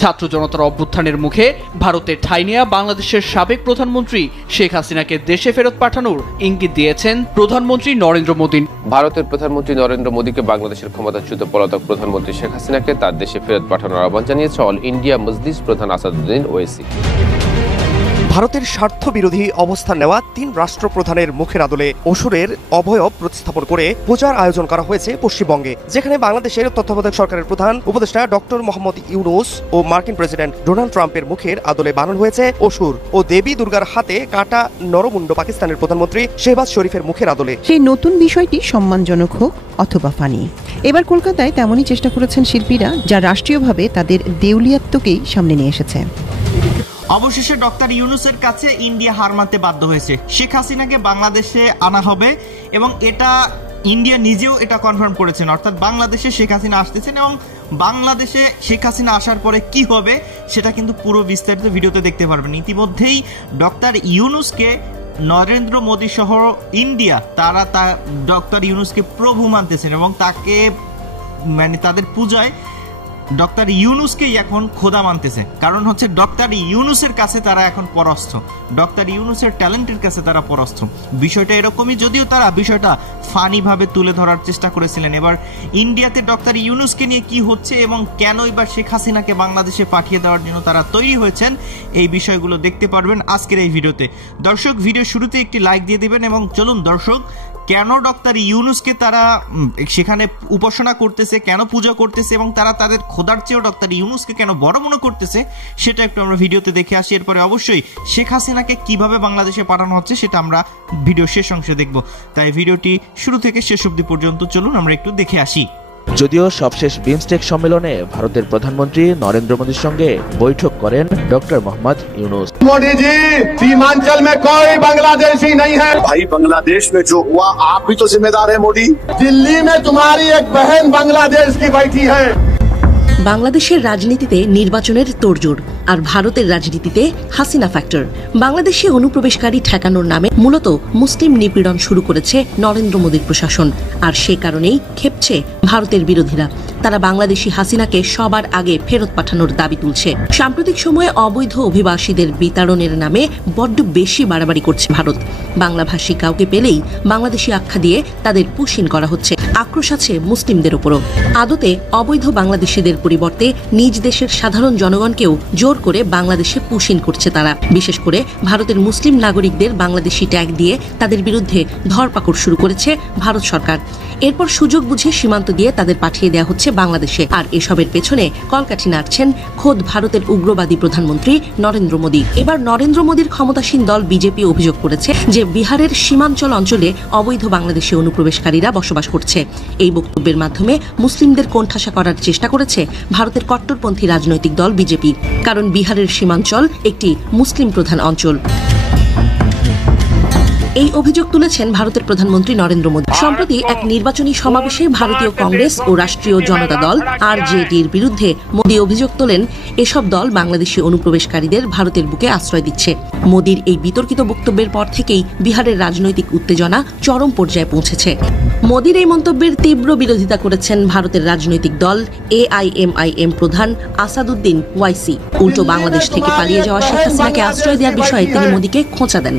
ছাত্র জনতার অভ্যুত্থানের মুখে ভারতে ঠাঁই নেয়া বাংলাদেশের সাবেক প্রধানমন্ত্রী শেখ হাসিনাকে দেশে ফেরত পাঠানোর ইঙ্গিত দিয়েছেন প্রধানমন্ত্রী নরেন্দ্র মোদী। ভারতের প্রধানমন্ত্রী নরেন্দ্র মোদীকে বাংলাদেশের ক্ষমতাচ্যুত পলাতক প্রধানমন্ত্রী শেখ হাসিনাকে তার দেশে ফেরত পাঠানোর আহ্বান জানিয়েছে অল ইন্ডিয়া মজলিস প্রধান আসাদুদ্দিন ওয়েসি। ভারতের স্বার্থবিরোধী অবস্থান নেওয়া ৩ রাষ্ট্রপ্রধানের মুখের আদলে অসুরের অবয়ব প্রতিস্থাপন করে পূজার আয়োজন করা হয়েছে পশ্চিমবঙ্গে, যেখানে বাংলাদেশের তত্ত্বাবধায়ক সরকারের প্রধান উপদেষ্টা ডক্টর মোহাম্মদ ইউনূস ও মার্কিন প্রেসিডেন্ট ডোনাল্ড ট্রাম্পের মুখের আদলে বানানো হয়েছে অসুর ও দেবী দুর্গার হাতে কাটা নরমুণ্ড পাকিস্তানের প্রধানমন্ত্রী শেহবাজ শরীফের মুখের আদলে। সেই নতুন বিষয়টি সম্মানজনক হোক অথবা ফানি। এবার কলকাতায় তেমনই চেষ্টা করেছেন শিল্পীরা, যা রাষ্ট্রীয়ভাবে তাদের দেউলিয়াত্বকেই সামনে নিয়ে এসেছে। অবশেষে ডক্টর ইউনূসের কাছে ইন্ডিয়া হার মানতে বাধ্য হয়েছে। শেখ হাসিনাকে বাংলাদেশে আনা হবে এবং এটা ইন্ডিয়া নিজেও এটা কনফার্ম করেছেন, অর্থাৎ বাংলাদেশে শেখ হাসিনা আসতেছেন এবং বাংলাদেশে শেখ হাসিনা আসার পরে কি হবে সেটা কিন্তু পুরো বিস্তারিত ভিডিওতে দেখতে পারবেন। ইতিমধ্যেই ডক্টর ইউনূসকে নরেন্দ্র মোদী সহ ইন্ডিয়া তারা ডক্টর ইউনূসকে প্রভু মানতেছেন এবং তাকে তাদের পূজায় ডক্টর ইউনূসকেই এখন খোদা মানতেছে। কারণ হচ্ছে ডক্টর ইউনূসের কাছে তারা এখন পরাস্ত, ডক্টর ইউনূসের ট্যালেন্টের কাছে তারা পরাস্ত। বিষয়টা এরকমই, যদিও তারা বিষয়টা ফানি ভাবে তুলে ধরার চেষ্টা করেছিলেন। এবার ইন্ডিয়াতে ডক্টর ইউনূসকে নিয়ে কি হচ্ছে এবং কেন এবার শেখ হাসিনাকে বাংলাদেশে পাঠিয়ে দেওয়ার জন্য তারা তৈরি হয়েছেন, এই বিষয়গুলো দেখতে পারবেন আজকের এই ভিডিওতে। দর্শক, ভিডিও শুরুতে একটি লাইক দিয়ে দিবেন এবং চলুন দর্শক, কেন ডক্টর ইউনূসকে তারা সেখানে উপাসনা করতেছে, কেন পূজা করতেছে এবং তারা তাদের খোদার চেয়েও ডক্টর ইউনূসকে কেন বড় মনে করতেছে সেটা একটু আমরা ভিডিওতে দেখে আসি। এরপরে অবশ্যই শেখ হাসিনাকে কিভাবে বাংলাদেশে পাঠানো হচ্ছে সেটা আমরা ভিডিও শেষ অংশে দেখব। তাই ভিডিওটি শুরু থেকে শেষ অবধি পর্যন্ত চলুন আমরা একটু দেখে আসি। যদিও সবশেষ বিমস্টেক সম্মেলনে ভারতের প্রধানমন্ত্রী নরেন্দ্র মোদীর সঙ্গে বৈঠক করেন ডক্টর মোহাম্মদ ইউনূস। मोदी जी, सीमांचल में कोई बांग्लादेशी नहीं है। भाई बांग्लादेश में जो हुआ आप भी तो जिम्मेदार है मोदी। दिल्ली में तुम्हारी एक बहन बांग्लादेश की बैठी है। বাংলাদেশের রাজনীতিতে নির্বাচনের তোড়জোড় আর ভারতের রাজনীতিতে হাসিনা ফ্যাক্টর। বাংলাদেশে অনুপ্রবেশকারী ঠেকানোর নামে মূলত মুসলিম নিপীড়ন শুরু করেছে নরেন্দ্র মোদীর প্রশাসন, আর সে কারণেই ক্ষেপছে ভারতের বিরোধীরা। তারা বাংলাদেশি হাসিনাকে সবার আগে ফেরত পাঠানোর দাবি তুলছে। সাম্প্রতিক সময়ে অবৈধ অভিবাসীদের বিতাড়নের নামে বড্ড বেশি বাড়াবাড়ি করছে ভারত। বাংলাভাষী কাউকে পেলেই বাংলাদেশি আখ্যা দিয়ে তাদের পুশিন করা হচ্ছে। আক্রোশ আছে মুসলিমদের উপরও। আদতে অবৈধ বাংলাদেশিদের পরিবর্তে নিজ দেশের সাধারণ জনগণকেও জোর করে বাংলাদেশে পুশিন করছে তারা। বিশেষ করে ভারতের মুসলিম নাগরিকদের বাংলাদেশি ট্যাগ দিয়ে তাদের বিরুদ্ধে ধরপাকড় শুরু করেছে ভারত সরকার। এরপর সুযোগ বুঝে সীমান্ত দিয়ে তাদের পাঠিয়ে দেওয়া হচ্ছে বাংলাদেশে। আর এসবের পেছনে কলকাঠি নাড়ছেন খোদ ভারতের উগ্রবাদী প্রধানমন্ত্রী নরেন্দ্র মোদী। এবার নরেন্দ্র মোদীর ক্ষমতাসীন দল বিজেপি অভিযোগ করেছে যে বিহারের সীমাঞ্চল অঞ্চলে অবৈধ বাংলাদেশি অনুপ্রবেশকারীরা বসবাস করছে। এই বক্তব্যের মাধ্যমে মুসলিমদের কোণঠাসা করার চেষ্টা করেছে ভারতের কট্টরপন্থী রাজনৈতিক দল বিজেপি। কারণ বিহারের সীমাঞ্চল একটি মুসলিম প্রধান অঞ্চল। এই অভিযোগ তুলেছেন ভারতের প্রধানমন্ত্রী নরেন্দ্র মোদী। সম্প্রতি এক নির্বাচনী সমাবেশে ভারতীয় কংগ্রেস ও রাষ্ট্রীয় জনতা দল আরজেডির বিরুদ্ধে মোদী অভিযোগ তোলেন এসব দল বাংলাদেশি অনুপ্রবেশকারীদের ভারতের বুকে আশ্রয় দিচ্ছে। মোদীর এই বিতর্কিত বক্তব্যের পর থেকেই বিহারের রাজনৈতিক উত্তেজনা চরম পর্যায়ে পৌঁছেছে। মোদীর এই মন্তব্যের তীব্র বিরোধিতা করেছেন ভারতের রাজনৈতিক দল এআইএমআইএম প্রধান আসাদুদ্দিন ওয়াইসি। উল্টো বাংলাদেশ থেকে পালিয়ে যাওয়া শেখ হাসিনাকে আশ্রয় দেওয়ার বিষয়ে তিনি মোদীকে খোঁচা দেন।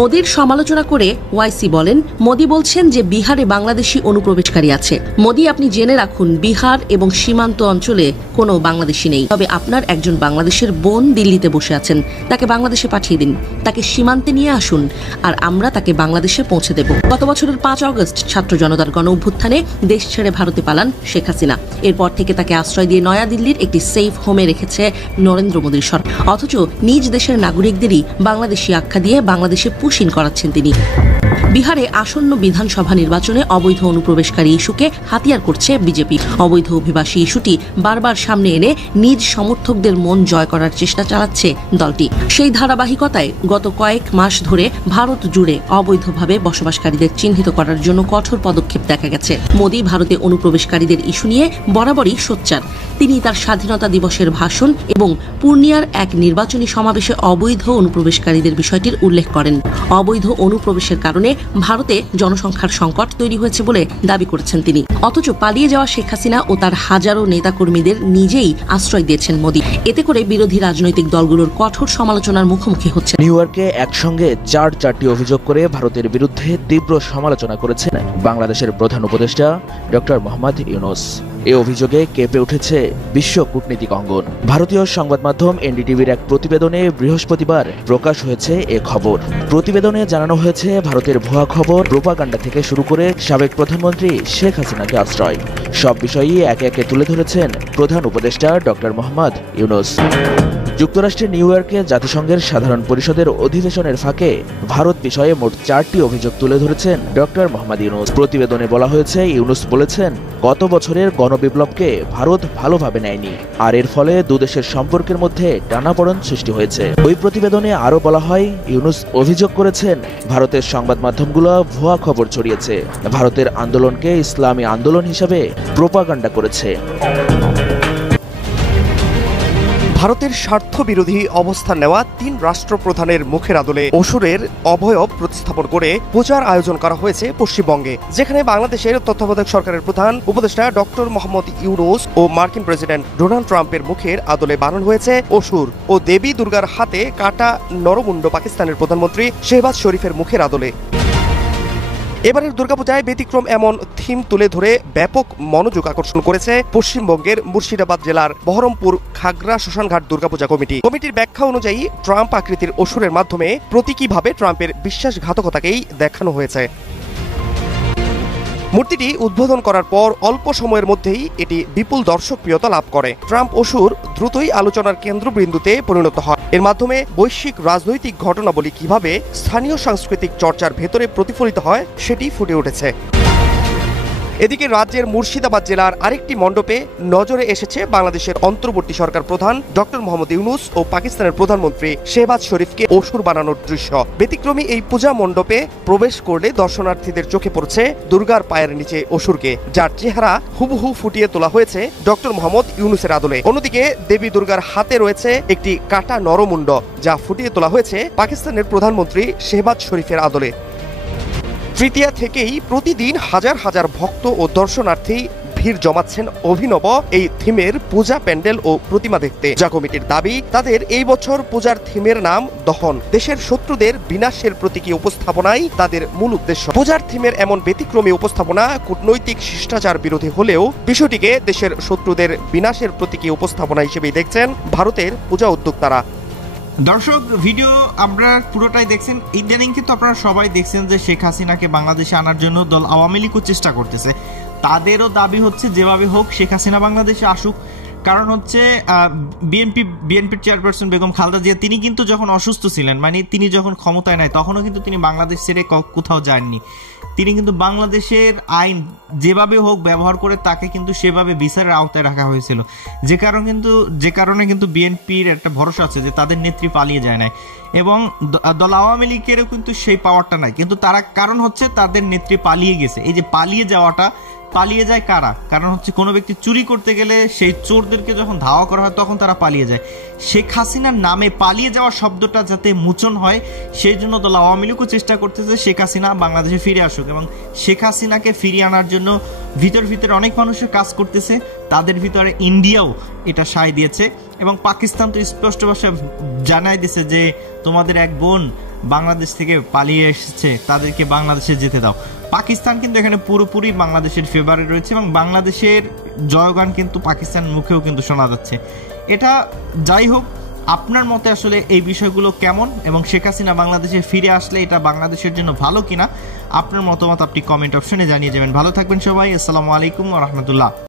মোদীর সমালোচনা করে ওয়াইসি বলেন, মোদী বলছেন যে বিহারে বাংলাদেশি অনুপ্রবেশকারী আছে। মোদী, আপনি জেনে রাখুন বিহার এবং সীমান্ত অঞ্চলে কোনো বাংলাদেশি নেই। তবে আপনার একজন বাংলাদেশের বোন দিল্লিতে বসে আছেন, তাকে বাংলাদেশে পাঠিয়ে দিন, তাকে সীমান্তে নিয়ে আসুন, আর আমরা তাকে বাংলাদেশে পৌঁছে দেব। গত বছরের 5 অগস্ট ছাত্র জনতার গণ অভ্যুত্থানে দেশ ছেড়ে ভারতে পালান শেখ হাসিনা। এরপর থেকে তাকে আশ্রয় দিয়ে নয়াদিল্লির একটি সেফ হোমে রেখেছে নরেন্দ্র মোদীর সরকার। অথচ নিজ দেশের নাগরিকদেরই বাংলাদেশি আখ্যা দিয়ে বাংলাদেশে পুশিন করাচ্ছেন তিনি। বিহারে আসন্ন বিধানসভা নির্বাচনে অবৈধ অনুপ্রবেশকারী ইস্যুকে হাতিয়ার করছে বিজেপি। অবৈধ অভিবাসী ইস্যুটি বারবার সামনে এনে নিজ সমর্থকদের মন জয় করার চেষ্টা চালাচ্ছে দলটি। সেই ধারাবাহিকতায় গত কয়েক মাস ধরে ভারত জুড়ে অবৈধভাবে বসবাসকারীদের চিহ্নিত করার জন্য কঠোর পদক্ষেপ দেখা গেছে। মোদী ভারতে অনুপ্রবেশকারীদের ইস্যু নিয়ে বরাবরই সোচ্চার। তিনি তার স্বাধীনতা দিবসের ভাষণ এবং পূর্ণিয়ার এক নির্বাচনী সমাবেশে অবৈধ অনুপ্রবেশকারীদের বিষয়টির উল্লেখ করেন। অবৈধ অনুপ্রবেশের কারণে ভারতে জনসংখ্যার সংকট তৈরি হয়েছে বলে দাবি করেছেন তিনি। অথচ পালিয়ে যাওয়া শেখ হাসিনা ও তার হাজারো নেতাকর্মীদের নিজেই আশ্রয় দিয়েছেন মোদী। এতে করে বিরোধী রাজনৈতিক দলগুলোর কঠোর সমালোচনার মুখোমুখি হচ্ছে। নিউ ইয়র্কে একসঙ্গে চারটি অভিযোগ করে ভারতের বিরুদ্ধে তীব্র সমালোচনা করেছেন বাংলাদেশের প্রধান উপদেষ্টা ডক্টর মোহাম্মদ ইউনূস। এই অভিযোগে কেঁপে উঠেছে বিশ্ব কূটনীতিক অঙ্গন। ভারতীয় সংবাদ মাধ্যম এনডিটিভির এক প্রতিবেদনে বৃহস্পতিবার প্রকাশ হয়েছে এ খবর। প্রতিবেদনে জানানো হয়েছে ভারতের ভুয়া খবর, প্রোপাগান্ডা থেকে শুরু করে সাবেক প্রধানমন্ত্রী শেখ হাসিনাকে আশ্রয়, সব বিষয়ই একে একে তুলে ধরেছেন প্রধান উপদেষ্টা ডক্টর মোহাম্মদ ইউনূস। যুক্তরাষ্ট্রের নিউ ইয়র্কে জাতিসংঘের সাধারণ পরিষদের অধিবেশনের ফাঁকে ভারত বিষয়ে মোট 4টি অভিযোগ তুলে ধরেছেন ডক্টর মোহাম্মদ ইউনূস। প্রতিবেদনে বলা হয়েছে, ইউনূস বলেছেন, গত বছরের গণবিপ্লবকে ভারত ভালোভাবে নেয়নি, আর এর ফলে দুদেশের সম্পর্কের মধ্যে টানাপোড়েন সৃষ্টি হয়েছে। ওই প্রতিবেদনে আরও বলা হয়, ইউনূস অভিযোগ করেছেন ভারতের সংবাদ মাধ্যমগুলো ভুয়া খবর ছড়িয়েছে, ভারতের আন্দোলনকে ইসলামী আন্দোলন হিসেবে প্রোপাগান্ডা করেছে। ভারতের স্বার্থ বিরোধী অবস্থান নেওয়া 3 রাষ্ট্রপ্রধানের মুখের আদলে অসুরের অবয়ব প্রতিস্থাপন করে পূজার আয়োজন করা হয়েছে পশ্চিমবঙ্গে, যেখানে বাংলাদেশের তত্ত্বাবধায়ক সরকারের প্রধান উপদেষ্টা ডক্টর মোহাম্মদ ইউনূস ও মার্কিন প্রেসিডেন্ট ডোনাল্ড ট্রাম্পের মুখের আদলে বানানো হয়েছে অসুর ও দেবী দুর্গার হাতে কাটা নরমুণ্ড পাকিস্তানের প্রধানমন্ত্রী শেহবাজ শরীফের মুখের আদলে। এবারের দুর্গাপূজায় ব্যতিক্রম এমন থিম তুলে ধরে ব্যাপক মনোযোগ আকর্ষণ করেছে পশ্চিমবঙ্গের মুর্শিদাবাদ জেলার বহরমপুর খাগড়া শ্মশানঘাট দুর্গাপূজা কমিটি। কমিটির ব্যাখ্যা অনুযায়ী ট্রাম্প আকৃতির অসুরের মাধ্যমে প্রতীকীভাবে ট্রাম্পের বিশ্বাসঘাতকতাকেই দেখানো হয়েছে। মূর্তিটি উদ্বোধন করার পর অল্প সময়ের মধ্যেই এটি বিপুল দর্শকপ্রিয়তা লাভ করে। ট্রাম্প অসুর দ্রুতই আলোচনার কেন্দ্রবিন্দুতে পরিণত হয়। এর মাধ্যমে বৈশ্বিক রাজনৈতিক ঘটনাবলী কিভাবে স্থানীয় সাংস্কৃতিক চর্চার ভেতরে প্রতিফলিত হয় সেটি ফুটে উঠেছে। এদিকে রাজ্যের মুর্শিদাবাদ জেলার আরেকটি মণ্ডপে নজরে এসেছে বাংলাদেশের অন্তর্বর্তী সরকার প্রধান ডক্টর মোহাম্মদ ইউনূস ও পাকিস্তানের প্রধানমন্ত্রী শেহবাজ শরীফকে অসুর বানানোর দৃশ্য। ব্যতিক্রমী এই পূজা মণ্ডপে প্রবেশ করলে দর্শনার্থীদের চোখে পড়ছে দুর্গার পায়ের নিচে অসুরকে, যার চেহারা হুবহু ফুটিয়ে তোলা হয়েছে ডক্টর মোহাম্মদ ইউনূসের আদলে। অন্যদিকে দেবী দুর্গার হাতে রয়েছে একটি কাটা নরমুণ্ড, যা ফুটিয়ে তোলা হয়েছে পাকিস্তানের প্রধানমন্ত্রী শেহবাজ শরীফের আদলে। তৃতীয়া থেকেই প্রতিদিন হাজার হাজার ভক্ত ও দর্শনার্থী ভিড় জমাচ্ছেন অভিনব এই থিমের পূজা প্যান্ডেল ও প্রতিমা দেখতে। পূজা কমিটির দাবি, তাদের এই বছর পূজার থিমের নাম দহন। দেশের শত্রুদের বিনাশের প্রতীকী উপস্থাপনাই তাদের মূল উদ্দেশ্য। পূজার থিমের এমন ব্যতিক্রমী উপস্থাপনা কূটনৈতিক শিষ্টাচার বিরোধী হলেও বিষয়টিকে দেশের শত্রুদের বিনাশের প্রতীকী উপস্থাপনা হিসেবেই দেখছেন ভারতের পূজা উদ্যোক্তারা। দর্শক, ভিডিও আমরা পুরোটাই দেখছেন। ইদানিং কিন্তু আপনারা সবাই দেখছেন যে শেখ হাসিনাকে বাংলাদেশে আনার জন্য দল আওয়ামী লীগও চেষ্টা করতেছে। তাদেরও দাবি হচ্ছে যেভাবে হোক শেখ হাসিনা বাংলাদেশে আসুক। কারণ হচ্ছে বিএনপির চেয়ারপারসন বেগম খালেদা জিয়া তিনি কিন্তু যখন অসুস্থ ছিলেন, মানে তিনি যখন ক্ষমতায় নাই, তখনও কিন্তু তিনি বাংলাদেশ ছেড়ে কোথাও যাননি। তিনি কিন্তু বাংলাদেশের আইন যেভাবে হোক ব্যবহার করে তাকে কিন্তু সেভাবে বিচারের আওতায় রাখা হয়েছিল, যে কারণে কিন্তু বিএনপির একটা ভরসা আছে যে তাদের নেত্রী পালিয়ে যায় নাই, এবং দল আওয়ামী লীগেরও কিন্তু সেই পাওয়ারটা নাই। কিন্তু তারা কারণ হচ্ছে তাদের নেত্রী পালিয়ে গেছে। এই যে পালিয়ে যায় কারা? কারণ হচ্ছে কোনো ব্যক্তি চুরি করতে গেলে সেই চোরদেরকে যখন ধাওয়া করা হয় তখন তারা পালিয়ে যায়। শেখ হাসিনার নামে পালিয়ে যাওয়া শব্দটা যাতে মোচন হয় সেই জন্য দল আওয়ামী লীগও চেষ্টা করতেছে শেখ হাসিনা বাংলাদেশে ফিরে আসুক, এবং শেখ হাসিনাকে ফিরিয়ে আনার জন্য ভিতরে অনেক মানুষের কাজ করতেছে। তাদের ভিতরে ইন্ডিয়াও এটা সায় দিয়েছে, এবং পাকিস্তান তো স্পষ্ট ভাষায় জানাই দিয়েছে যে তোমাদের এক বোন বাংলাদেশ থেকে পালিয়ে এসেছে, তাদেরকে বাংলাদেশে যেতে দাও। পাকিস্তান কিন্তু এখানে পুরোপুরি বাংলাদেশের ফেভারে রয়েছে, এবং বাংলাদেশের জয়গান কিন্তু পাকিস্তান মুখেও কিন্তু শোনা যাচ্ছে। এটা যাই হোক, আপনার মতে আসলে এই বিষয়গুলো কেমন, এবং শেখ হাসিনা বাংলাদেশে ফিরে আসলে এটা বাংলাদেশের জন্য ভালো কিনা, আপনার মতামত আপনি কমেন্ট অপশনে জানিয়ে যাবেন। ভালো থাকবেন সবাই। আসসালামু আলাইকুম ওয়া রাহমাতুল্লাহ।